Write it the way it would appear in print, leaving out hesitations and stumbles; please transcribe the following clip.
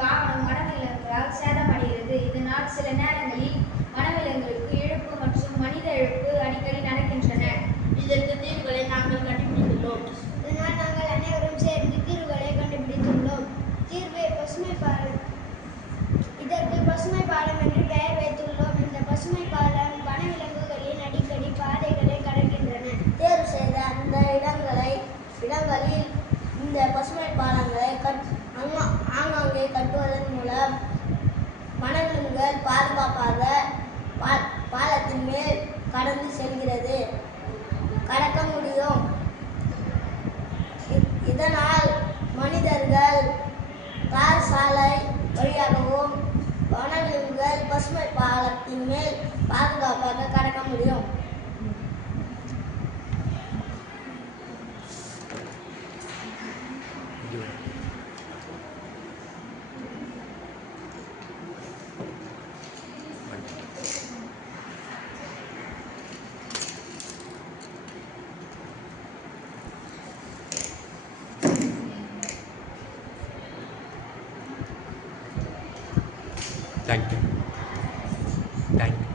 வாகனம் வனவிலங்குகளால் சேதமடைகிறது. இதனால் சில நேரங்களில் வனவிலங்குகளுக்கு இழப்பு மற்றும் மனித இழப்பு அடிக்கடி நடக்கின்றன. இதற்கு தீர்வுகளை நாங்கள் கண்டுபிடித்துள்ளோம். இதனால் நாங்கள் அனைவரும் சேர்ந்து தீர்வுகளை கண்டுபிடித்துள்ளோம். தீர்வை பசுமை பாலம். இதற்கு பசுமை பாலம் என்று பெயர் வைத்துள்ளோம். இந்த பசுமை பாலம் வனவிலங்குகளின் அடிக்கடி பாதைகளை கடக்கின்றன. தேர்வு செய்த அந்த இடங்களில் இந்த பசுமை பாலங்களை ஆங்காங்கே கட்டுவதன் மூலம் வனவிலங்குகள் பாதுகாப்பாக பாலத்தின் மேல் கடந்து செல்கிறது, கடக்க முடியும். இதனால் மனிதர்கள் தார் சாலை வழியாகவும் வனவிலங்குகள் பசுமை பாலத்தின் மேல் பாதுகாப்பாக கடக்க முடியும். Thank you.